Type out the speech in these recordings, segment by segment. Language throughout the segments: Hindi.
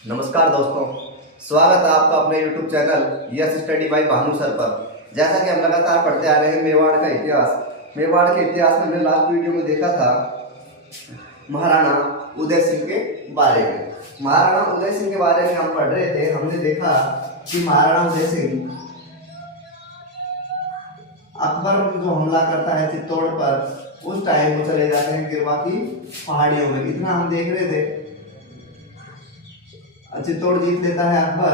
नमस्कार दोस्तों, स्वागत है आपका अपने YouTube channel yes study bye Bhanu sir पर। जैसा कि हम लगातार पढ़ते आ रहे हैं मेवाड़ का इतिहास। मेवाड़ के इतिहास में हमने लास्ट वीडियो में देखा था महाराणा उदय सिंह के बारे में। महाराणा उदय सिंह के बारे में हम पढ़ रहे थे। हमने देखा कि महाराणा उदय सिंह अकबर जो हमला करता है चित्तौड़ पर, उस टाइम वो चले जाते हैं गिरवा की पहाड़ियों में। इतना हम देख रहे थे। चित्तौड़ जीत लेता है अकबर।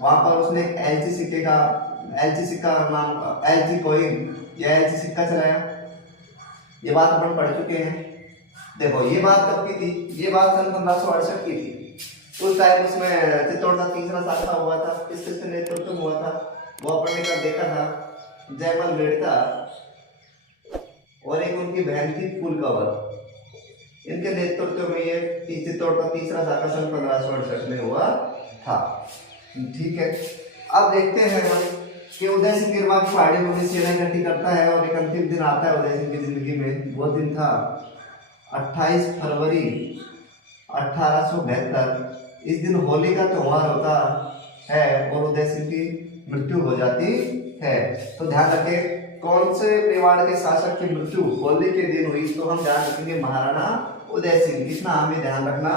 वहां पर उसने एक एलची सिक्का नाम एलची कॉइन या एलची सिक्का चलाया। ये बात अपन पढ़ चुके हैं। देखो ये बात कब की थी? ये बात सन 1568 की थी। उस टाइम उसमें चित्तौड़ का तीसरा शाखा हुआ था। किसके नेतृत्व में हुआ था वो अपन ने कल देखा था। जयमल मेड़ता और एक उनकी बहन थी फूलकवर, इनके नेतृत्व में ये चित्तौड़ का तीसरा शाखा सन 1568 में हुआ था। ठीक है, अब देखते हैं हम कि उदय सिंह गिरवा की पहाड़ी में अपनी सेना इकट्ठी करता है और एक अंतिम दिन आता है उदय सिंह की जिंदगी में। वो दिन था 28 फरवरी 1872। इस दिन होली का त्योहार होता है और उदय सिंह की मृत्यु हो जाती है। तो ध्यान रखें कौन से मेवाड़ के शासक की मृत्यु होली के दिन हुई, तो हम ध्यान रखेंगे महाराणा उदय सिंह। इतना हमें ध्यान रखना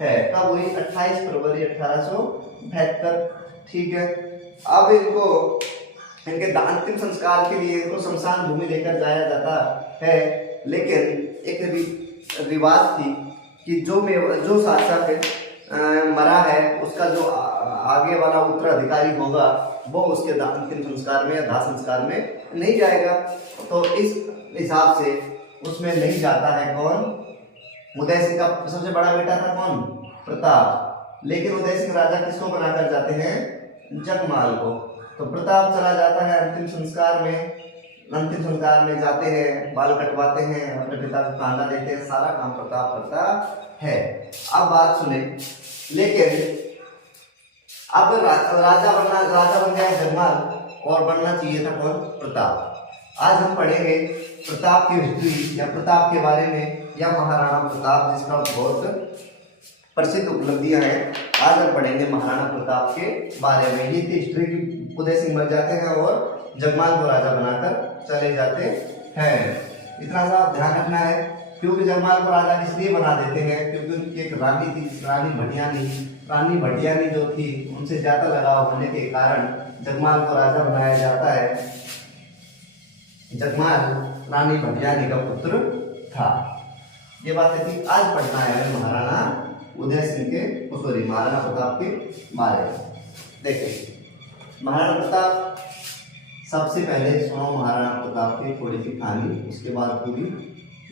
है। कब हुई? 28 फरवरी 1872। ठीक है, अब इनके अंतिम संस्कार के लिए इनको शमशान भूमि लेकर जाया जाता है। लेकिन एक रिवाज थी कि जो शासक मरा है उसका जो आगे वाला उत्तराधिकारी होगा वो उसके अंतिम संस्कार में या दाह संस्कार में नहीं जाएगा। तो इस हिसाब से उसमें नहीं जाता है कौन? उदय सिंह का सबसे बड़ा बेटा था कौन? प्रताप। लेकिन उदय सिंह राजा किसको बनाकर जाते हैं? जगमाल को। तो प्रताप चला जाता है अंतिम संस्कार में जाते हैं, बाल कटवाते हैं, अपने पिता को कांदा देते हैं, सारा काम प्रताप करता है। अब बात सुने, लेकिन अब राजा बन गया जगमाल और बनना चाहिए था कौन? प्रताप। आज हम पढ़ेंगे प्रताप की हिस्ट्री या प्रताप के बारे में, या महाराणा प्रताप जिसका बहुत प्रसिद्ध उपलब्धियां हैं। आज हम पढ़ेंगे महाराणा प्रताप के बारे में। ये हिस्ट्री की उदय सिंह बन जाते हैं और जगमाल को राजा बनाकर चले जाते हैं। इतना सा ध्यान रखना है, क्योंकि जगमाल को राजा इसलिए बना देते हैं क्योंकि उनकी एक रानी थी, रानी भटियानी जो थी, उनसे ज्यादा लगाव होने के कारण जगमाल को राजा बनाया जाता है। जगमाल रानी भटियानी का पुत्र था। ये बात थी। आज पढ़ना है महाराणा उदय सिंह के महाराणा प्रताप के बारे में। देखिए महाराणा प्रताप, सबसे पहले सुनो महाराणा प्रताप की थोड़ी सी कहानी, उसके बाद पूरी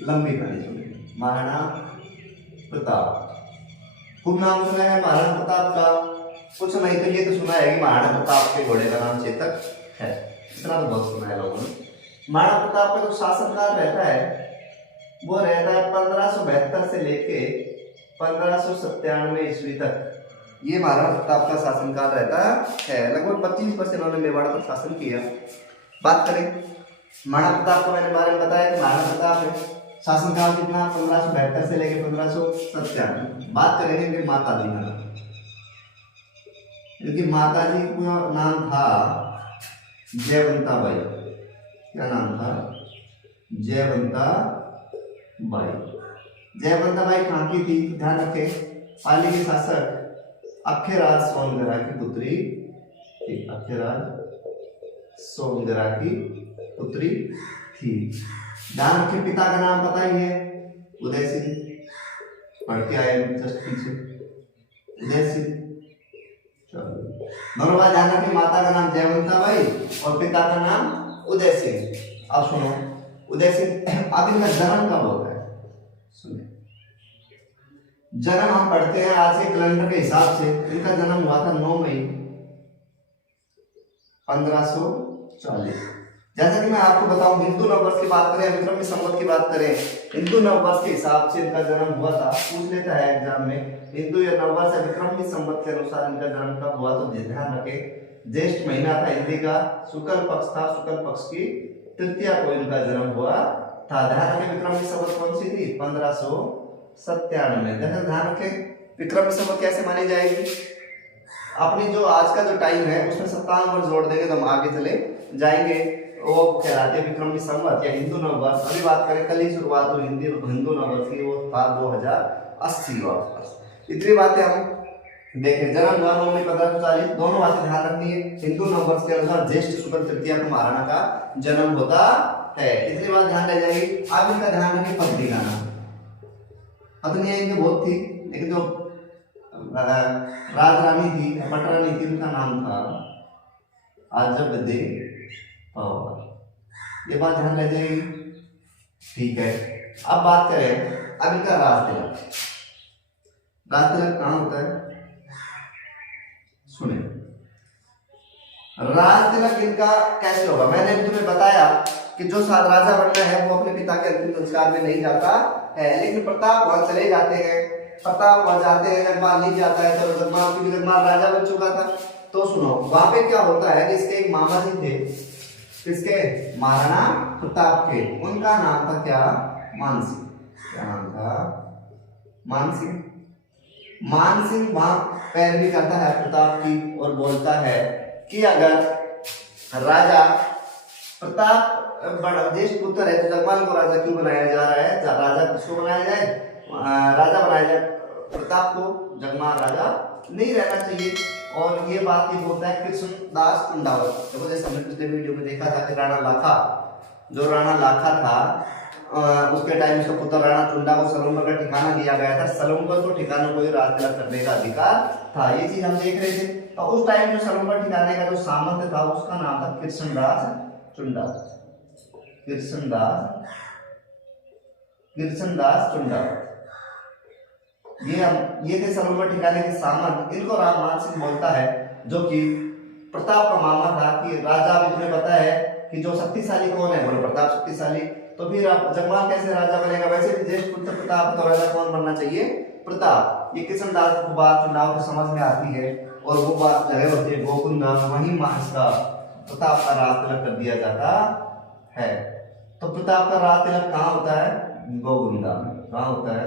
लंबी कहानी सुनेंगे। महाराणा प्रताप खूब नाम सुना है महाराणा प्रताप का, कुछ नहीं तो ये तो सुना है कि महाराणा प्रताप के घोड़े का नाम चेतक है। इतना तो बहुत सुना है लोगों ने। महाराणा प्रताप का जो शासनकाल रहता है वो रहता है 1572 से लेके 1597 ईस्वी तक। ये महाराणा प्रताप का शासनकाल रहता है। लगभग 25 वर्ष इन्होंने मेवाड़ पर शासन किया। बात करें महाराणा प्रताप को, मैंने बारे में बताया कि महाराणा प्रताप शासनकाल कितना? 1572 से लेके 1597। बात करेंगे इनके माता जी का। इनकी माता जी का नाम था जयवंता बाई। क्या नाम था? जयवंता बाई। जयवंता बाई कहाँ की थी? ध्यान रखें, पाली के शासक अखेराज सोनगरा की पुत्री थी। अखेराज सोनगरा की पुत्री थी। ध्यान रखें, पिता का नाम पता ही है, उदय सिंह। पढ़ के आए जस्ट पीछे, उदय सिंह। दोनों बात ध्यान रखें, माता का नाम जयवंता बाई और पिता का नाम उदय सिंह। अब सुनो उदय सिंह, अब इनका जन्म कब होता है? सुने, जन्म हम पढ़ते हैं आज के कैलेंडर के हिसाब से। इनका जन्म हुआ था 9 मई 1540। जैसा कि मैं आपको बताऊं, हिंदू नववर्ष की बात करें, विक्रम संवत की बात करें, हिंदू नववर्ष के हिसाब से इनका जन्म हुआ था। पूछ लेता है एग्जाम में, हिंदू या नववर्ष या विक्रम संवत के अनुसार इनका जन्म कब हुआ? तो ध्यान रखें, ज्येष्ठ महीना था हिंदी का, शुक्ल पक्ष था, शुक्ल पक्ष की तृतीया को इनका जन्म हुआ था। ध्यान रखें विक्रम संवत कौन सी थी? 1597। जैसे ध्यान रखें विक्रमी संवत कैसे मानी जाएगी? अपनी जो आज का जो टाइम है उसमें 57 वर्ष जोड़ देंगे तो हम आगे चले जाएंगे, वो कहलाती है विक्रमी संवत या हिंदू नववर्ष। अभी बात करें कल ही शुरुआत हुई हिंदू नववर्ष की, वो था 2080 वर्ष। इतनी बातें हम देखें। जन्म 9 नवंबर 1540, दोनों बातें ध्यान रखनी है। हिंदू नववर्ष के अनुसार ज्येष्ठ शुक्ल तृतीया को महाराणा का जन्म होता है, इतनी बात ध्यान रह जाएगी। अब इनका ध्यान रखिए पत्नी का नाम। पत्नियां इनकी बहुत थी, लेकिन जो राजरानी थी पटरानी थी उनका नाम था आजब दे पवार। ये बात ध्यान रह जाएगी, ठीक है। अब बात करें अब इनका राज तिलक। राज तिलक कहाँ होता है? सुने, राज तिलक इनका कैसे होगा? मैंने तुम्हें बताया कि जो राजा बनना है वो अपने पिता के अंतिम संस्कार में नहीं जाता है, लेकिन प्रताप वहां चले जाते हैं। प्रताप वहां जाते हैं, जगमाल नहीं जाता है, तो जगमाल क्योंकि जगमाल राजा बन चुका था। तो सुनो, वहां पे क्या होता है कि इसके एक मामा जी थे, किसके? महाराणा प्रताप के। उनका नाम था क्या? मानसिंह। क्या नाम था? मानसिंह। मानसिंह वहां पैरवी करता है प्रताप की और बोलता है कि अगर राजा प्रताप बड़ा ज्येष्ठ पुत्र है तो जगमाल को राजा क्यों बनाया जा रहा है? राजा किसको बनाया जाए? राजा बनाया जाए प्रताप को, जगमाल राजा नहीं रहना चाहिए। और ये बात ये बोलता है कृष्णदास चुंडावत। देखो जैसे हमने पिछले वीडियो में देखा था कि राणा लाखा, जो राणा लाखा था उसके टाइम उसका पुत्र राणा चुंडा को सलूंबर का ठिकाना दिया गया था। सलूंबर को ठिकाने को राज तिलक करने का अधिकार था, ये चीज हम देख रहे थे। तो उस टाइम जो सलूंबर ठिकाने का जो सामंत था उसका नाम था कृष्णदास चुंडा। कृष्णदास चुंडा ये थे सलूंबर ठिकाने के सामंत। इनको राममान सिंह बोलता है, जो कि प्रताप का मामा था, कि राजा भी तुम्हें पता है कि जो शक्तिशाली कौन है? बोले प्रताप शक्तिशाली। तो फिर जगमाल कैसे राजा बनेगा? वैसे भी ज्येष्ठ पुत्र प्रताप, तो राजा कौन बनना चाहिए? प्रताप। ये कृष्णदास को बात चुनाव की समझ में आती है और वो बात जगह होती है गोकुंदा, वहीं महाराष्ट्र प्रताप का राज तिलक कर दिया जाता है। तो प्रताप का राज तिलक कहाँ होता है? गोकुंदा में। कहाँ होता है?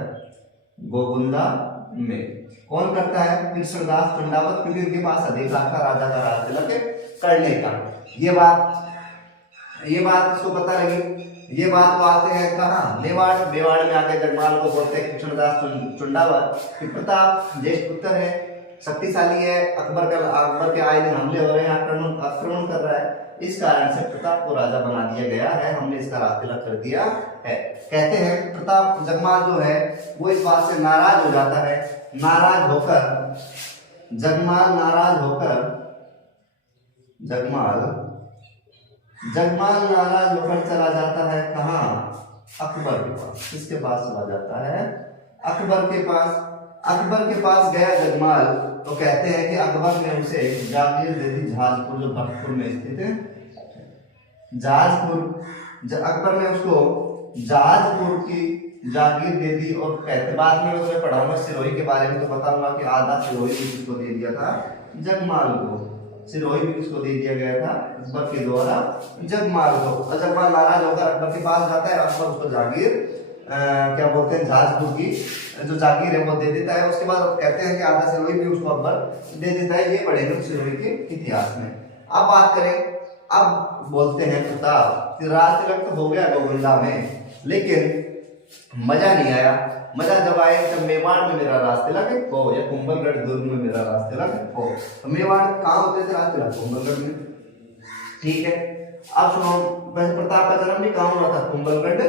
गोकुंदा में। कौन करता है? कृष्णदास चुंडावत, क्योंकि उनके पास अधिकार था राजा का राज तिलक करने का। ये बात इसको पता लगी। ये बात को आते हैं कहाँ? मेवाड़। मेवाड़ में आके जगमाल को बोलते हैं कृष्णदास चुंडावत कि प्रताप ज्येष्ठ पुत्र है, शक्तिशाली है, अकबर के आए दिन हमले हो रहे हैं, आक्रमण कर रहा है, इस कारण से प्रताप को राजा बना दिया गया है, हमने इसका राज तिलक कर दिया है। कहते हैं प्रताप जगमाल जो है वो इस बात से नाराज हो जाता है। नाराज होकर जगमाल नाराज चला जाता है कहाँ? अकबर के पास। किसके पास चला जाता है? अकबर के पास गया जगमाल, तो कहते हैं कि अकबर ने उसे जागीर दे दी झाजपुर, जो भक्तपुर में स्थित है। अकबर ने उसको जाजपुर की जागीर दे दी। और कहते, बाद में मैं तुम्हें पढ़ाऊंगा सिरोही के बारे में, तो बताऊंगा कि आधा सिरोही भी किसको दे दिया था? जगमाल को। सिरोही भी किसको दे दिया गया था? अकबर के द्वारा जगमाल को। और जगमाल नाराज होकर अकबर के पास जाता है, अकबर उसको जागीर क्या बोलते हैं, झाजपुर की जो जागीर है वो दे देता है। उसके बाद कहते हैं कि आधा सिरोही भी उसको अकबर दे देता है। ये पढ़ेंगे सिरोही के इतिहास में। अब बात करें, अब बोलते हैं प्रताप राज तिलक तो हो गया गोकुंदा में, लेकिन मजा नहीं आया। मजा जब आए जब मेवाड़ में मेरा राज तिलक हो या कुंभलगढ़ दुर्ग में मेरा राज तिलक हो। तो मेवाड़ कहाँ होते थे राज तिलक? कुंभलगढ़ में, ठीक है। अब सुनो, प्रताप का जन्म भी कहाँ हुआ था? कुंभलगढ़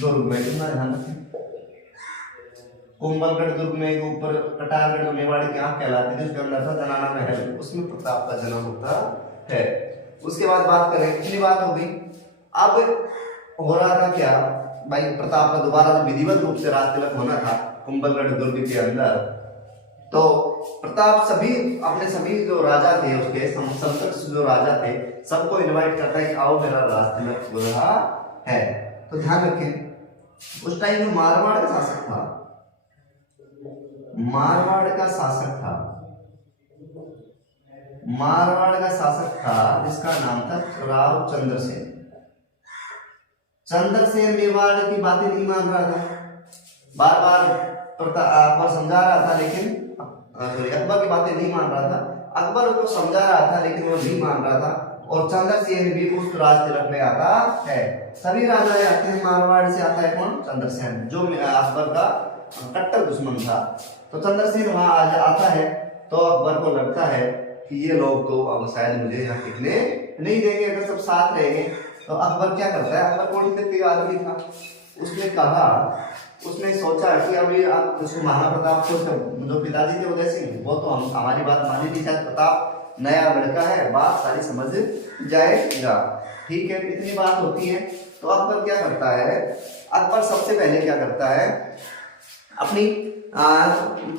दुर्ग में। कितना ध्यान रखें, कुंभलगढ़ दुर्ग में ऊपर कटारगढ़ में मेवाड़ की आंख कहलाती थी, उसके अंदर था तनाना महल, उसमें प्रताप का जन्म होता है। उसके बाद बात करें, पिछली बात हो गई। अब हो रहा था क्या भाई? प्रताप का दोबारा जो विधिवत रूप से राज तिलक होना था कुंभलगढ़ दुर्ग के अंदर, तो प्रताप अपने सभी जो राजा थे, उसके समकक्ष जो राजा थे, सबको इनवाइट करता है कि आओ मेरा राज तिलक हो रहा है। तो ध्यान रखें, उस टाइम में मारवाड़ का शासक था जिसका नाम था राव चंद्रसेन। चंद्रसेन मेवाड़ की बातें नहीं मान रहा था, बार बार अकबर समझा रहा था, लेकिन सॉरी अकबर की बातें नहीं मान रहा था, अकबर को समझा रहा था लेकिन वो नहीं मान रहा था। और चंद्रसेन भी उस राज तिलक में आता है। सभी राजा आते हैं, मारवाड़ से आता है कौन? चंद्रसेन, जो अकबर का कट्टर दुश्मन था। तो चंद्रसेन वहां आज आता है, तो अकबर को लगता है कि ये लोग तो अब शायद मुझे यहाँ टिकने नहीं देंगे अगर सब साथ रहेंगे। तो अकबर क्या करता है, अकबर कोटिपति आदमी था, उसने कहा, उसने सोचा कि अभी आप उसको महाराणा प्रताप को जो पिताजी थे उदय सिंह, वो तो हम हमारी बात मानी नहीं, शायद प्रताप नया लड़का है, बात सारी समझ जाएगा, ठीक है, इतनी बात होती है। तो अकबर क्या करता है, अकबर सबसे पहले क्या करता है, अपनी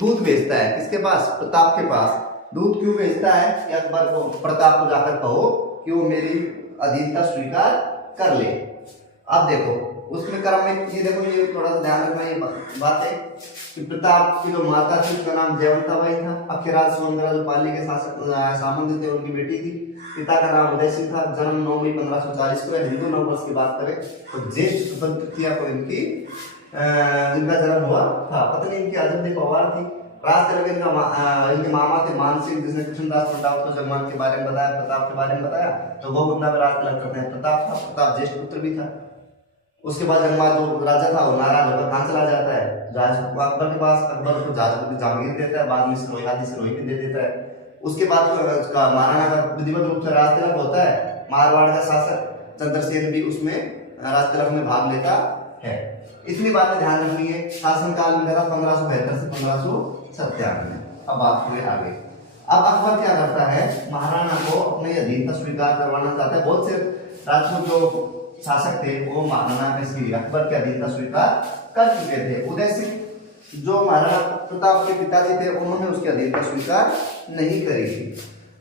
दूत भेजता है किसके पास? प्रताप के पास। दूत क्यों भेजता है कि अकबर को, प्रताप को जाकर कहो कि वो मेरी अधीनता स्वीकार कर ले। अब देखो उसमें क्रम में ये देखो, ये थोड़ा सा ध्यान रखना, ये बात है कि प्रताप की जो माता थी उसका नाम जयवंताबाई था। अखिराज सुमंदरा जो पाली के शासक सामंत थे उनकी बेटी थी। पिता का नाम उदय सिंह था। जन्म 9 मई 1540 को, हिंदू नववर्ष की बात करें तो ज्येष्ठ शुक्ल तृतीया को इनकी जिनका जन्म हुआ था। पत्नी इनकी अजंती पवार थी। राज तिलक इनके मामा थे मान सिंह, जिसने कृष्णदास प्रताप को जगमान के बारे में बताया, प्रताप के बारे में बताया। तो गोविंदा में राज तिलक करते हैं प्रताप था। प्रताप ज्येष्ठ पुत्र भी था। उसके बाद जगमान जो राजा था वो नाराज होकर कहाँ चला जाता है? अकबर के पास। अकबर उसको जहांगीर देता है, बाद में सिरोही आदि सिरोही भी दे देता है। उसके बाद उसका महाराणा का विधिवत रूप से राज तिलक होता है। मारवाड़ का शासक चंद्रसेन भी उसमें राज तिलक में भाग लेता है। इतनी बातें ध्यान रखनी है। शासनकाल में था 1572 से 1597। अब बात हुए आगे। अब अकबर क्या करता है, महाराणा को अपनी अधीनता स्वीकार करवाना चाहता है। बहुत से राजपूत जो शासक थे वो महाराणा में अकबर की अधीनता स्वीकार कर चुके थे। उदय सिंह जो महाराणा प्रताप के पिताजी थे उन्होंने उसकी अधीनता स्वीकार नहीं करी थी।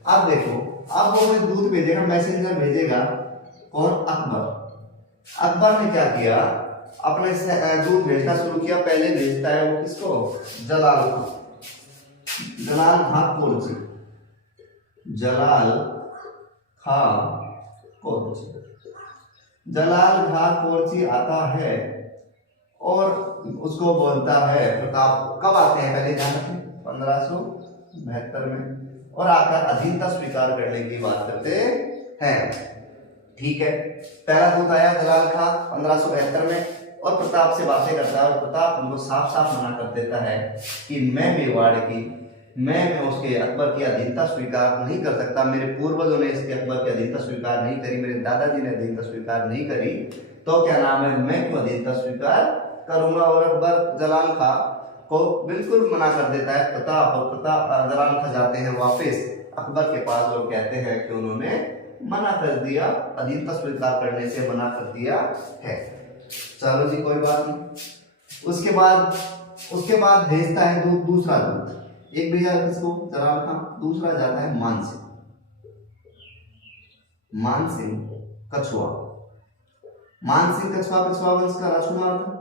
अब देखो, अब वो दूत भेजेगा, मैसेंजर भेजेगा, कौन? अकबर। अकबर ने क्या किया, अपने दूत भेजना शुरू किया। पहले भेजता है वो किसको? जलाल खां। जलाल खां कोलची, जलाल खां कोलची। जलाल खां कोलची आता है और उसको बोलता है प्रताप। कब आते हैं पहले ध्यान रखें? 1572 में। और आकर अधीनता स्वीकार करने की बात करते हैं, ठीक है। पहला दूत आया जलाल खां 1572 में और प्रताप से बातें करता है। और प्रताप उनको साफ साफ मना कर देता है कि मैं मेवाड़ की, मैं उसके अकबर की अधीनता स्वीकार नहीं कर सकता। मेरे पूर्वजों ने इसके अकबर की अधीनता स्वीकार नहीं करी, मेरे दादाजी ने अधीनता स्वीकार नहीं करी, तो क्या नाम है, मैं क्यों अधीनता स्वीकार करूंगा। और अकबर जलाल खां को बिल्कुल मना कर देता है प्रताप। और प्रताप जलाल खां जाते हैं वापस अकबर के पास और कहते हैं कि उन्होंने मना कर दिया, अधीनता स्वीकार करने से मना कर दिया है। चलो जी, कोई बात नहीं। उसके बाद भेजता है दूसरा दूत। एक भेजा किसको? जलाल खां। दूसरा जाता है मान सिंह कछुआ। मान सिंह कछुआ कछुआ वंश का राजकुमार था।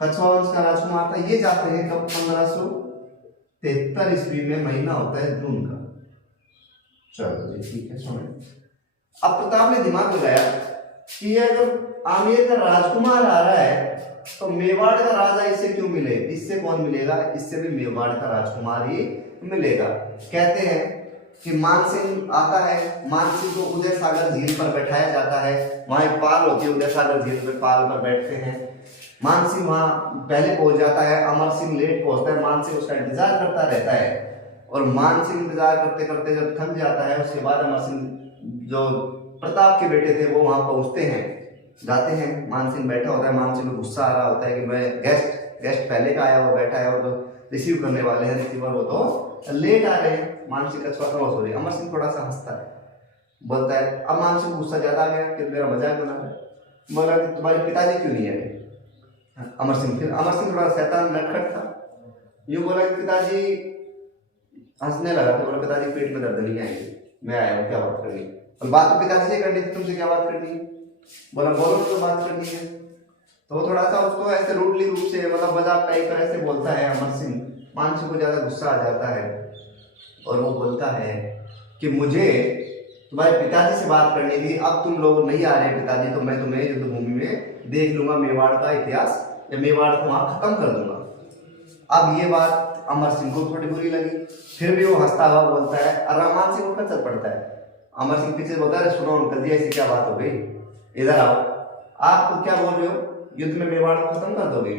कछुआ वंश का राजकुमार था। ये जाते हैं कब? 1573 ईस्वी में, महीना होता है जून का। चलो जी, ठीक है, सुने। अब प्रताप ने दिमाग लगाया कि अगर आमेर का राजकुमार आ रहा है तो मेवाड़ का राजा इससे क्यों मिले? इससे कौन मिलेगा? इससे भी मेवाड़ का राजकुमार ही मिलेगा। कहते हैं कि मान सिंह आता है। मान सिंह को उदय सागर झील पर बैठाया जाता है। वहां एक पाल होती है, उदय सागर झील पर पाल पर बैठते हैं। मान सिंह वहां पहले पहुंच जाता है, अमर सिंह लेट पहुंचता है। मान सिंह उसका इंतजार करता रहता है और मान सिंह इंतजार करते करते जब थक जाता है, उसके बाद अमर सिंह जो प्रताप के बेटे थे वो वहां पहुंचते हैं, जाते हैं। मान सिंह बैठा होता है। मान सिंह को गुस्सा आ रहा होता है कि मैं गेस्ट पहले का आया वो बैठा है और जो रिसीव करने वाले हैं रिसीवर वो तो लेट आ रहे हैं। मान सिंह का सॉरी अमर सिंह थोड़ा सा हंसता है, बोलता है, अब मान सिंह गुस्सा ज्यादा आ गया कि मेरा मजाक बना रहा है। बोला कि तुम्हारे पिताजी क्यों नहीं आए? अमर सिंह थोड़ा शैतान नटखट था। यूं बोला कि पिताजी, हंसने लगा तो बोला पिताजी पेट में दर्द नहीं आएंगे, मैं आया हूँ, क्या बात करनी? और बात तो पिताजी से करनी थी, तुमसे क्या बात करनी है? बोला बोलो तो बात करनी है। तो वो थोड़ा सा उसको ऐसे रूडली रूप से, मतलब मजाक टाइप का ऐसे बोलता है अमर सिंह। मान सिंह को ज्यादा गुस्सा आ जाता है और वो बोलता है कि मुझे तुम्हारे पिताजी से बात करनी थी, अब तुम लोग नहीं आ रहे पिताजी, तो मैं तुम्हें युद्ध भूमि में देख लूंगा, मेवाड़ का इतिहास या मेवाड़ को वहां खत्म कर दूंगा। अब ये बात अमर सिंह को थोड़ी बुरी लगी, फिर भी वो हंसता हुआ बोलता है, और मान सिंह को खच्चर पड़ता है। अमर सिंह पीछे बोलता है, सुनो अंकल जी ऐसी क्या बात हो गई, इधर आओ, आप तो क्या बोल रहे हो, युद्ध में मेवाड़ को खत्म कर दोगे?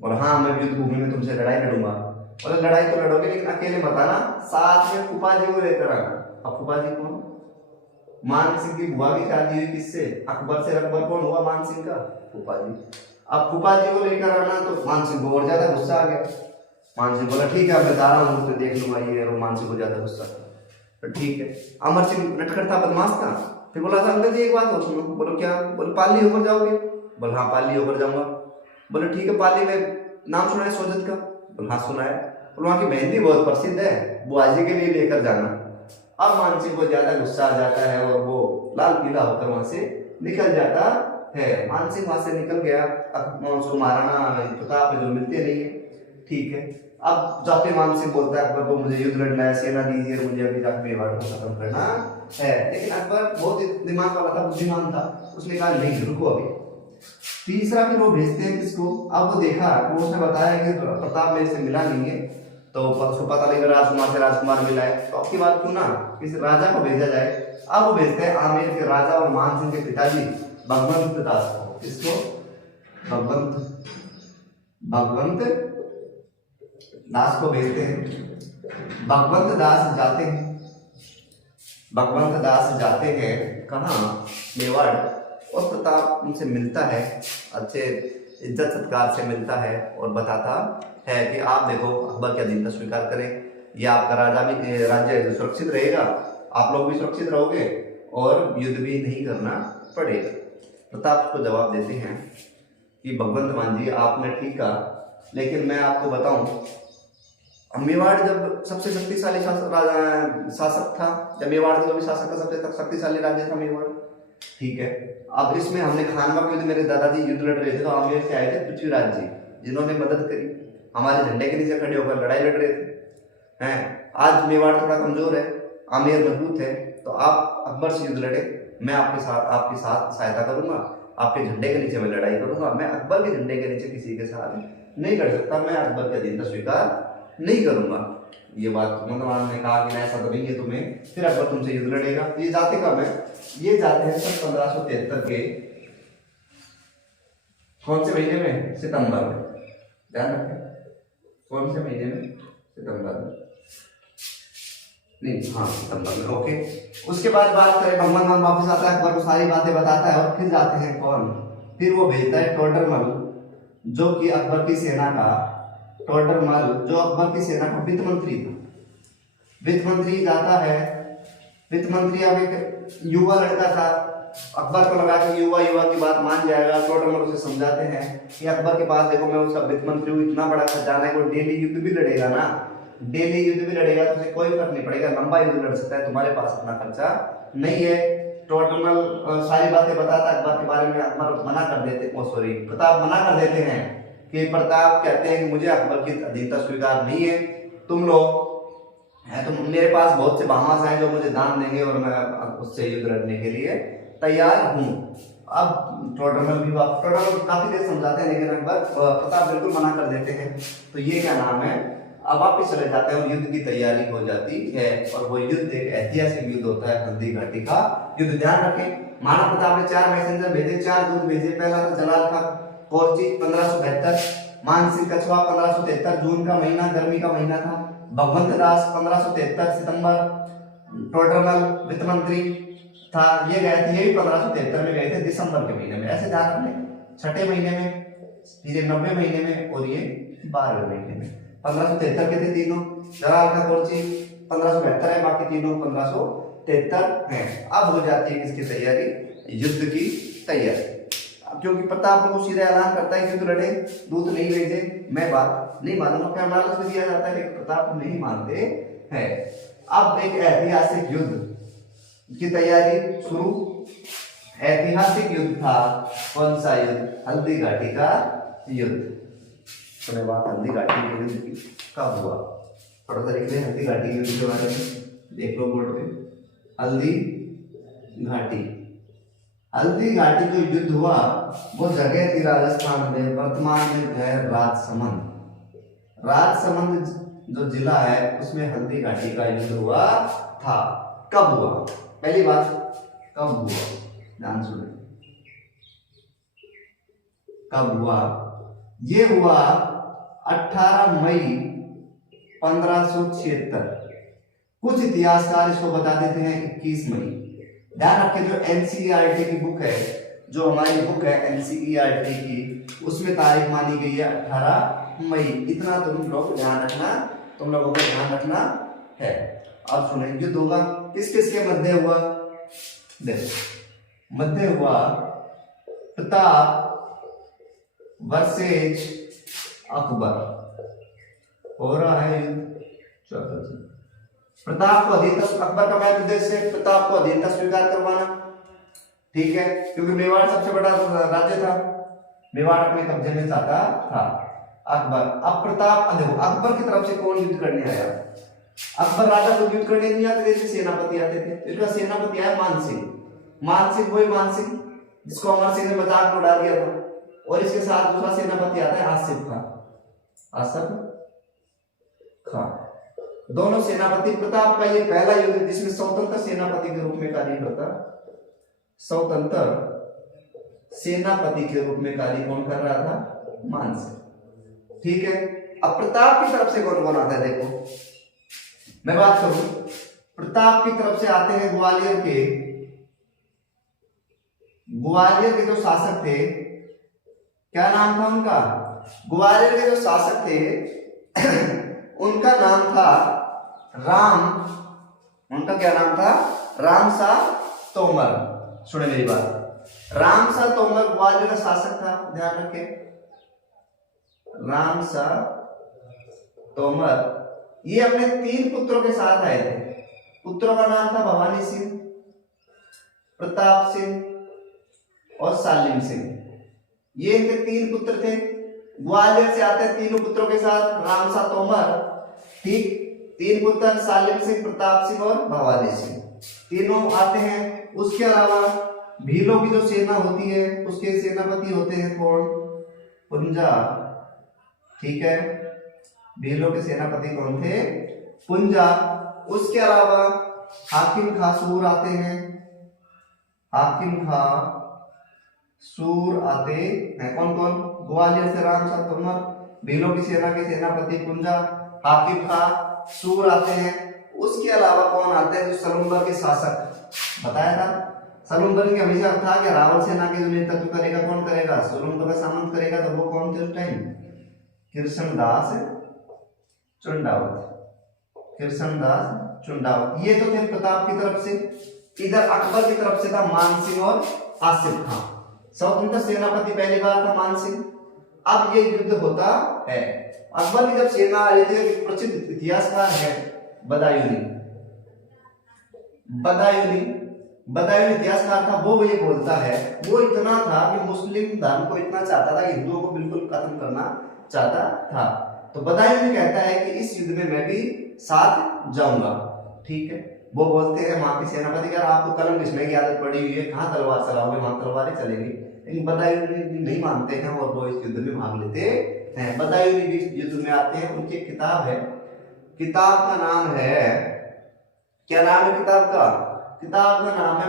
बोला हाँ मैं युद्ध भूमि में तुमसे लड़ाई लड़ूंगा। बोले लड़ाई तो लड़ोगे लेकिन अकेले मत आना, साथ में फूफा जी को लेकर आना। अब फूफा जी कौन? मान सिंह की बुआ की शादी हुई किससे? अकबर से। अकबर कौन हुआ? मान सिंह का फूफा जी। अब फूफा जी को लेकर आना तो मान सिंह को और ज्यादा गुस्सा आ गया। मान सिंह बोला ठीक है मैं जा रहा हूँ, तो देख लूंगा ये, और मान सिंह को ज्यादा गुस्सा। तो ठीक है, अमर सिंह नटखट था, बदमाश था, फिर बोला था अंकल जी एक बात और सुनो। बोलो क्या? बोले पाली होकर जाओगे? बोले हाँ पाली होकर जाऊंगा। बोले ठीक है, पाली में नाम सुना है सोजत का? बोले हाँ सुना है। बोले वहाँ की मेहंदी बहुत प्रसिद्ध है, बुआ जी के लिए लेकर जाना। अब मान सिंह को ज्यादा गुस्सा आ जाता है और वो लाल पीला होकर वहां से निकल जाता है। मान सिंह वहां से निकल गया, अब महाराणा प्रताप जो मिलते नहीं है। ठीक है, अब जाते मान सिंह बोलता है अकबर को मुझे युद्ध लड़ना है, सेना दीजिए मुझे, अभी जाकर मेवाड़ को खत्म करना है। लेकिन अकबर बहुत दिमाग वाला था, बुद्धिमान था, उसने कहा नहीं रुको अभी। तीसरा फिर वो भेजते हैं किसको? अब वो देखा तो उसने बताया कि प्रताप मेरे से मिला नहीं है, तो उसको पता लगा राजकुमार से राजकुमार मिला है, तो अब की बात क्यों ना किसी राजा को भेजा जाए। अब वो भेजते हैं आमेर के राजा और मान सिंह के पिताजी भगवंत दास को। किसको? भगवंत दास को भेजते हैं। भगवंत दास जाते हैं, भगवंत दास जाते हैं कहाँ? मेवाड़। और प्रताप उनसे मिलता है, अच्छे इज्जत सत्कार से मिलता है और बताता है कि आप देखो अकबर की अधीनता स्वीकार करें, या आपका राजा भी राज्य सुरक्षित रहेगा, आप लोग भी सुरक्षित रहोगे और युद्ध भी नहीं करना पड़ेगा। प्रताप को जवाब देते हैं कि भगवंत मान जी आपने ठीक कहा, लेकिन मैं आपको बताऊं मेवाड़ जब सबसे शक्तिशाली शासक था, जब मेवाड़ जो भी शासक था सबसे शक्तिशाली राज्य था मेवाड़। ठीक है, अब इसमें हमने खानवा के युद्ध, मेरे दादाजी युद्ध लड़ रहे थे तो आमेर से आए थे पृथ्वीराज जी, जिन्होंने मदद करी, हमारे झंडे के नीचे खड़े होकर लड़ाई लड़ रहे थे। हैं आज मेवाड़ थोड़ा कमजोर है, आमेर मजबूत है, तो आप अकबर से युद्ध लड़े, मैं आपके साथ सहायता करूंगा, आपके झंडे के नीचे मैं लड़ाई करूंगा। मैं अकबर के झंडे के नीचे किसी के साथ नहीं लड़ सकता, मैं अकबर की अधीनता स्वीकार नहीं करूंगा। ये बात मुसलमान ने कहा कि ऐसा तो नहीं है तुम्हें, फिर अकबर तुमसे युद्ध लड़ेगा। ये जाते कब है? ये जाते हैं सन 1573 के कौन से महीने में? सितंबर में। ध्यान रखें कौन से महीने में? सितंबर में, नहीं हाँ सितंबर में। ओके, उसके बाद बात करें, भगवान खान वापस आता है, अकबर को सारी बातें बताता है और फिर जाते हैं कौन? फिर वो भेजता है टोडरमल, जो कि अकबर की सेना का, टोडरमल जो अकबर की सेना का वित्त मंत्री था। वित्त मंत्री जाता है, वित्त मंत्री अब एक युवा लड़का था, अकबर को लगा कि युवा की बात मान जाएगा। टोडरमल उसे समझाते हैं कि अकबर के पास देखो मैं उसका वित्त मंत्री हूँ, इतना बड़ा खजाना है, वो डेली युद्ध भी लड़ेगा ना, डेली युद्ध भी लड़ेगा तो उसे कोई फर्क नहीं पड़ेगा, लंबा युद्ध लड़ सकता है, तुम्हारे पास इतना खर्चा नहीं है। टोडरमल सारी बातें बताता अकबर के बारे में। अकबर मना कर देते, प्रताप मना कर देते हैं कि प्रताप कहते हैं कि मुझे अकबर की अधीनता स्वीकार नहीं है, तुम लोग है तो मेरे पास बहुत से भामास हैं जो मुझे दान देंगे और मैं उससे युद्ध लड़ने के लिए तैयार हूँ। अब टोडरमल काफी देर समझाते हैं, लेकिन अकबर प्रताप बिल्कुल मना कर देते हैं। तो ये क्या नाम है, अब वापिस चले जाते हैं और युद्ध की तैयारी हो जाती है। और वो युद्ध एक ऐतिहासिक युद्ध होता है, हल्दी घाटी का युद्ध। ध्यान रखें, महाराणा प्रताप ने 4 मैसेंजर भेजे, 4 दूत भेजे। पहला था जलाल खां कोरची 1572, मान सिंह कछवा 1573, जून का महीना, गर्मी का महीना था। भगवंत दास 1573 सितंबर, टोडरमल वित्त मंत्री था, ये गए थे, ये भी 1573 में गए थे दिसंबर के महीने में। ऐसे ध्यान रखना, छठे महीने में, ये 90 महीने में और ये 12वें महीने में। 1573 के थे तीनों, जलाल खां कोरची 1572 है, बाकी तीनों 1573 है। अब हो जाती है किसकी तैयारी? युद्ध की तैयारी। क्योंकि प्रताप को सीधा ऐलान करता है युद्ध लड़े, दूत नहीं भेजे, मैं बात नहीं मानूंगा, क्या लालच में दिया जाता है, लेकिन प्रताप नहीं मानते हैं। अब एक ऐतिहासिक युद्ध की तैयारी शुरू। ऐतिहासिक युद्ध था, कौन सा युद्ध? हल्दी घाटी का युद्ध। तो बात हल्दी घाटी के युद्ध की कब हुआ, थोड़ा सा देख लें हल्दी घाटी के युद्ध के बारे में, देख लो बोर्ड पे। हल्दी घाटी, हल्दी घाटी जो युद्ध हुआ वो जगह थी राजस्थान में, वर्तमान में है राजसमंद। राजसमंद जो जिला है उसमें हल्दी घाटी का युद्ध हुआ था। कब हुआ? पहली बात, कब हुआ? ध्यान सुने, कब हुआ? ये हुआ 18 मई 1576। कुछ इतिहासकार इसको बता देते हैं 21 मई। ध्यान रखें, जो एनसीईआरटी की बुक है, जो हमारी बुक है एनसीईआरटी की, उसमें तारीख मानी गई है 18 मई। इतना तुम लोग ध्यान रखना, तुम लोगों को ध्यान रखना है। अब सुने, युद्ध होगा किस किस के मध्य हुआ? देखो, मध्य हुआ प्रताप वर्सेज अकबर। हो रहा है युद्ध। चलो, प्रताप को अधीनता, अकबर का मैं उद्देश्य है प्रताप को अधीनता स्वीकार करवाना, ठीक है, क्योंकि मेवाड़ सबसे बड़ा राज्य था, मेवाड़ अपने कब्जे में चाहता था अकबर। अब प्रताप, देखो अकबर की तरफ से कौन युद्ध करने आया? अकबर राजा को युद्ध करने नहीं आते थे, सेनापति आते थे। इसका सेनापति आया मानसिंह। मानसिंह वही मानसिंह जिसको अमर सिंह ने मजाक में उड़ा दिया था। और इसके साथ दूसरा सेनापति आता है आसिफ खां। आसिफ खां, दोनों सेनापति। प्रताप का ये पहला युद्ध जिसमें स्वतंत्र सेनापति के रूप में कार्य करता, स्वतंत्र सेनापति के रूप में कार्य कौन कर रहा था? मानसिंह, ठीक है। अब प्रताप की तरफ से कौन कौन आता है? देखो मैं बात करूं, प्रताप की तरफ से आते हैं ग्वालियर के जो शासक थे, क्या नाम था उनका? ग्वालियर के जो शासक थे उनका नाम था उनका क्या नाम था? रामशाह तोमर। सुने मेरी बात, रामशाह तोमर ग्वालियर का शासक था, ध्यान रखें। रामशाह तोमर ये अपने 3 पुत्रों के साथ आए थे। पुत्रों का नाम था भवानी सिंह, प्रताप सिंह और सालिम सिंह। ये इनके 3 पुत्र थे। ग्वालियर से आते हैं तीनों पुत्रों के साथ रामशाह तोमर, ठीक। 3 पुत्र, सालिम सिंह, प्रताप सिंह और भवानी सिंह, तीनों आते हैं। उसके अलावा भीलों की जो सेना होती है उसके सेनापति होते हैं कौन? पुंजा, ठीक है। भीलों के सेनापति कौन थे? पुंजा। उसके अलावा हाकिम खां सूर आते हैं। हाकिम खां सूर आते हैं। कौन कौन? ग्वालियर से रामशाह तोमर, भीलों की सेना के सेनापति पुंजा, हाकिम खां सूर आते हैं। उसके अलावा कौन आते हैं? जो सलूम्बर के शासक बताया था, सलूम्बर की हमेशा था कि रावल सेना के जो नेतृत्व करेगा कौन करेगा? सलूम्बर का सामंत करेगा। तो वो कौन थे उस टाइम? कृष्णदास चुंडावत। कृष्णदास चुंडावत, ये तो थे प्रताप की तरफ से। इधर अकबर की तरफ से था मानसिंह और आसिफ खां। स्वतंत्र सेनापति पहली बार था मानसिंह। अब ये युद्ध होता है। अकबर की जब सेना आ रही थी, प्रसिद्ध इतिहासकार है बदायूनी इतिहासकार था। वो ये बोलता है, वो इतना था कि मुस्लिम धर्म को इतना चाहता था कि हिंदुओं को बिल्कुल खत्म करना चाहता था। तो बदायूनी कहता है कि इस युद्ध में मैं भी साथ जाऊंगा, ठीक है। वो बोलते हैं वहां के सेनापति, यार आपको कलम घिसने की आदत पड़ी हुई है, कहाँ तलवार चलाओगे? वहां तलवारें चलेंगी। लेकिन बदायूनी नहीं मानते हैं और वो इस युद्ध में भाग लेते हैं। बदायूनी भी युद्ध में आते हैं। उनकी किताब है, किताब का नाम है, क्या नाम है किताब का? किताब का नाम है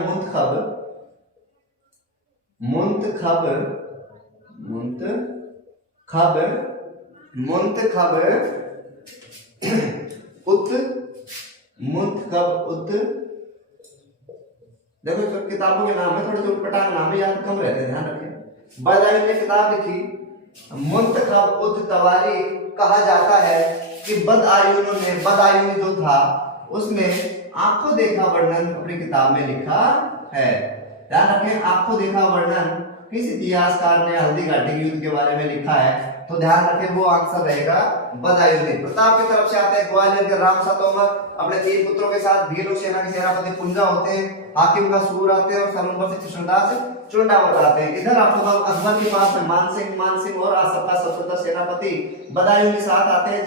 देखो तो किताबों के नाम है थोड़े जो पटांग नाम है, याद कम रहते हैं, ध्यान रखें। बदायूनी ने किताब लिखी मुंतखब उत तवारी। कहा जाता है कि बदायूनी जो था उसमें आंखों देखा वर्णन अपनी किताब में लिखा है। ध्यान रखें, आंखों देखा वर्णन किस इतिहासकार ने हल्दी घाटी के युद्ध के बारे में लिखा है? तो ध्यान रखें वो आंसर रहेगा बदायूनी। प्रताप की तरफ से आते हैं ग्वालियर के रामशाह तोमर, अपने 3 पुत्रों के साथ। भीलों सेना के सेनापति पुंजा होते हैं, हाकिम का सूर आते हैं और सलूम्बर से कृष्णदास चुंडावत आते हैं। इधर आपको अकबर के पास में मानसिंह और आसिफ का स्वतंत्र सेनापति बदायूनी साथ आते हैं,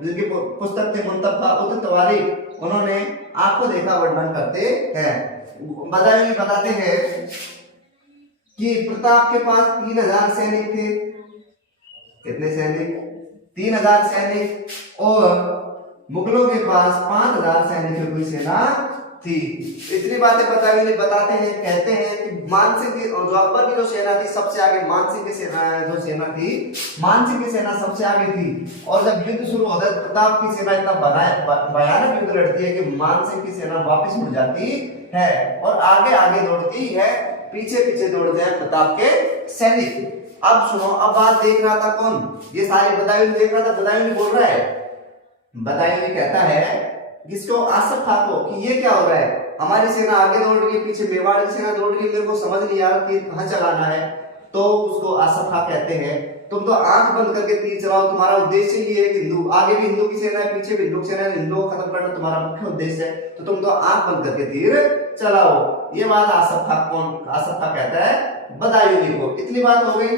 जिनकी पुस्तक थी मुंतखब उत तवारी। उन्होंने आंखों देखा वर्णन करते हैं। बदायूनी बताते हैं कि प्रताप के पास 3000 सैनिक थे। कितने सैनिक? 3000 सैनिक और मुगलों के पास 5000 सैनिकों की सेना थी। इतनी बातें बताते हैं, कहते हैं कि मानसिंह की जो अकबर की जो सेना थी सबसे आगे, मानसिंह की सेना जो सेना थी, मानसिंह की सेना सबसे आगे थी। और जब युद्ध शुरू होता है प्रताप की सेना इतना भयानक युद्ध लड़ती है कि मानसिंह की सेना वापस मुड़ जाती है और आगे आगे दौड़ती है, पीछे पीछे दौड़ते हैं प्रताप के सैनिक। अब सुनो, अब बात देख रहा था कौन, ये सारी बदायूं देख रहा था, बदायूं बोल रहा है, बदायूं कहता है किसको, आसफ खां को, कि ये क्या हो रहा है, हमारी सेना आगे दौड़ रही है, पीछे मेवाड़ की सेना दौड़ रही है, मेरे को समझ नहीं आ रहा तीर कहां चलाना है। तो उसको आसफ खां कहते हैं तुम तो आंख बंद करके तीर चलाओ, तुम्हारा उद्देश्य ये है कि हिंदू, आगे भी हिंदू की सेना है, पीछे भी हिंदू की सेना है, हिंदू को खत्म करना तुम्हारा मुख्य उद्देश्य है, तो तुम तो आंख बंद करके तीर चलाओ। ये बात आसफ खां कहता है बदायूं को। इतनी बात हो गई।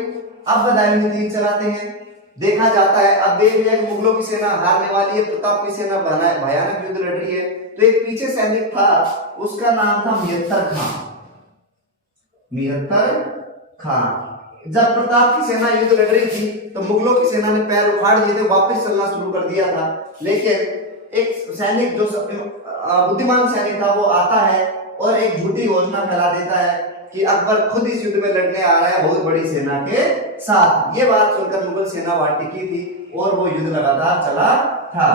अब बदायूं तीर चलाते हैं, देखा जाता है, अब देख लिया कि मुगलों की सेना हारने वाली है, प्रताप की सेना भयानक युद्ध लड़ रही है। तो एक पीछे सैनिक था, उसका नाम था मियत्तर खां। मियत्तर खां जब प्रताप की सेना युद्ध लड़ रही थी तो मुगलों की सेना ने पैर उखाड़ दिए थे, वापस चलना शुरू कर दिया था। लेकिन एक सैनिक जो बुद्धिमान सैनिक था वो आता है और एक झूठी घोषणा फैला देता है कि अकबर खुद इस युद्ध में लड़ने आ रहा है बहुत बड़ी सेना के साथ। ये बात सुनकर मुगल सेना वहां टिकी थी और वो युद्ध लगातार चला था।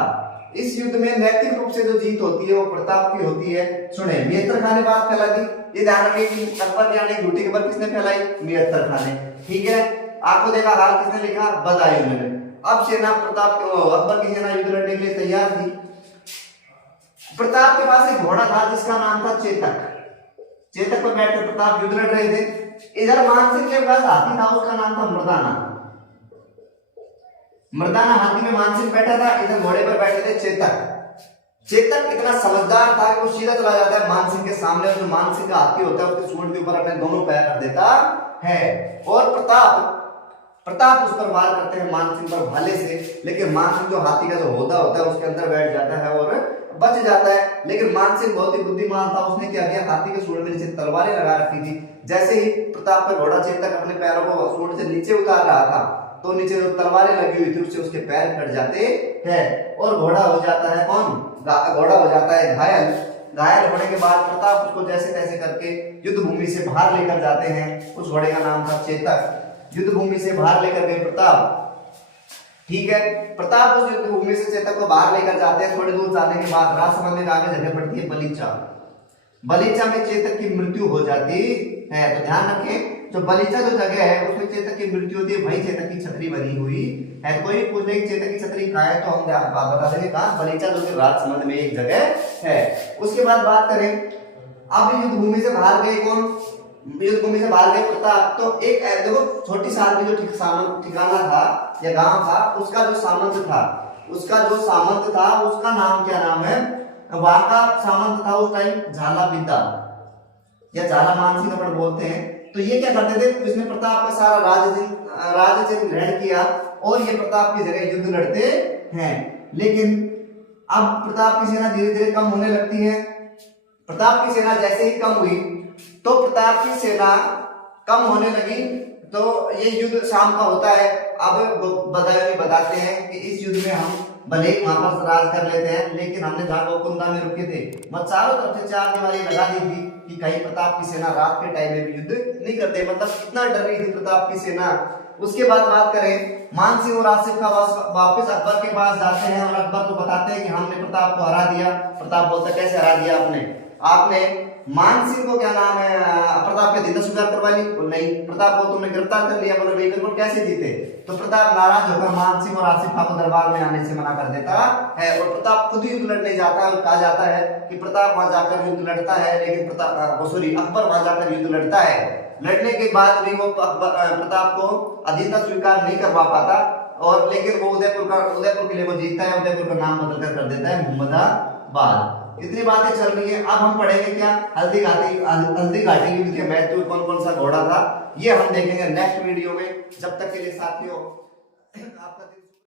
इस युद्ध में नैतिक रूप से जो जीत होती है वो प्रताप की होती है। सुने, मियत्तर खां ने बात फैला दी, ये ध्यान रखिए कि अकबर के आने की झूठी खबर किसने फैलाई, मियत्तर खां ने। ठीक है, आपको देखा हाल किसने लिखा, बदायूं ने। अब सेना अकबर की सेना युद्ध लड़ने के लिए तैयार थी। प्रताप के पास एक घोड़ा था जिसका नाम था चेतक। चेतक पर बैठकर प्रताप युद्ध लड़ रहे थे। इधर मानसिंह के पास हाथी था, उसका नाम था मर्दाना। मर्दाना हाथी में मानसिंह बैठा था, इधर घोड़े पर बैठे थे चेतक। चेतक इतना समझदार था कि वो सीधा चला जाता है मानसिंह के सामने, और जो मानसिंह का हाथी होता है उसके सूंड के ऊपर अपने दोनों पैर रख देता है। और प्रताप उस पर वार करते हैं मानसिंह पर भाले से, लेकिन मानसिंह जो हाथी का जो होता है उसके अंदर बैठ जाता है और बच जाता है। लेकिन मानसिंह बहुत ही बुद्धिमान था, उसने क्या किया, हाथी के सूंड में नीचे तलवारें लगा रखी थी। जैसे ही प्रताप का घोड़ा चेतक अपने पैरों को सूंड से नीचे उतार रहा था तो नीचे जो तलवारें लगी हुई थी उससे उसके पैर कट जाते हैं और घोड़ा हो जाता है घोड़ा हो जाता है घायल। घायल होने के बाद प्रताप उसको जैसे तैसे करके युद्ध भूमि से बाहर लेकर जाते हैं। उस घोड़े का नाम था चेतक। युद्ध भूमि से बाहर लेकर गए प्रताप। ठीक है, प्रताप उस युद्ध भूमि से चेतक को बाहर लेकर जाते हैं। थोड़ी दूर जाने के बाद राजसमंद में आगे जगह पड़ती है बलीचा। बलीचा में चेतक की मृत्यु हो जाती है। तो ध्यान रखें, जो बलीचा जो जगह है उसमें चेतक की मृत्यु होती है, वही चेतक की छतरी बनी हुई है। कोई भी पूछ ले कि चेतक की छतरी कहाँ है तो हम बता देंगे कहाँ, बलीचा जो कि राजसमंद में एक जगह है। उसके बाद बात करें, अब युद्ध भूमि से बाहर गए कौन, युद्ध भूमि से बाहर गए प्रताप। तो एक देखो छोटी सा आदमी जो ठिकाना था या गांव था, उसका जो सामंत था उसका नाम क्या नाम है, वहां का सामंत था उस टाइम झाला बिद्दा या झाला मानसिंह अपन बोलते हैं। तो ये क्या करते थे, इसने प्रताप का सारा राज्य ग्रहण किया और ये प्रताप की जगह युद्ध लड़ते हैं। लेकिन अब प्रताप की सेना धीरे धीरे कम होने लगती है। प्रताप की सेना जैसे ही कम हुई तो प्रताप की सेना कम होने लगी तो ये युद्ध शाम का होता है। अब बदायूं बताते हैं कि इस युद्ध में हम भले ही वहां पर राज कर लेते हैं, लेकिन हमने जहां गोकुंदा में रुके थे वहां चारों तरफ से चार दीवारी लगा दी थी कि कहीं प्रताप की सेना रात के टाइम में भी युद्ध नहीं करते। मतलब इतना डर रही थी प्रताप की सेना। उसके बाद बात करें, मानसिंह और आसिफ खां वापस अकबर के पास जाते हैं और अकबर को बताते हैं कि हमने प्रताप को हरा दिया। प्रताप बोलता है कैसे हरा दिया आपने मानसिंह को क्या नाम है, प्रताप के दिन स्वीकार करवा ली, नहीं प्रताप को तुमने गिरफ्तार कर लिया, बोले बिल्कुल कैसे जीते। तो प्रताप नाराज होकर मानसिंह और आसिफ खां को दरबार में आने से मना कर देता है और प्रताप खुद युद्ध लड़ने जाता है। और कहा जाता है कि प्रताप वहां जाकर युद्ध लड़ता है, लेकिन अकबर वहां जाकर युद्ध लड़ता है। लड़ने के बाद भी वो प्रताप को अधीनता स्वीकार नहीं करवा पाता और लेकिन वो उदयपुर किले को जीतता है। उदयपुर का नाम बदलकर कर देता है मोहम्मदाबाद। इतनी बातें चल रही है। अब हम पढ़ेंगे क्या, हल्दी घाटी युद्ध के महत्व, कौन कौन सा घोड़ा था, ये हम देखेंगे नेक्स्ट वीडियो में। जब तक के लिए साथियों आपका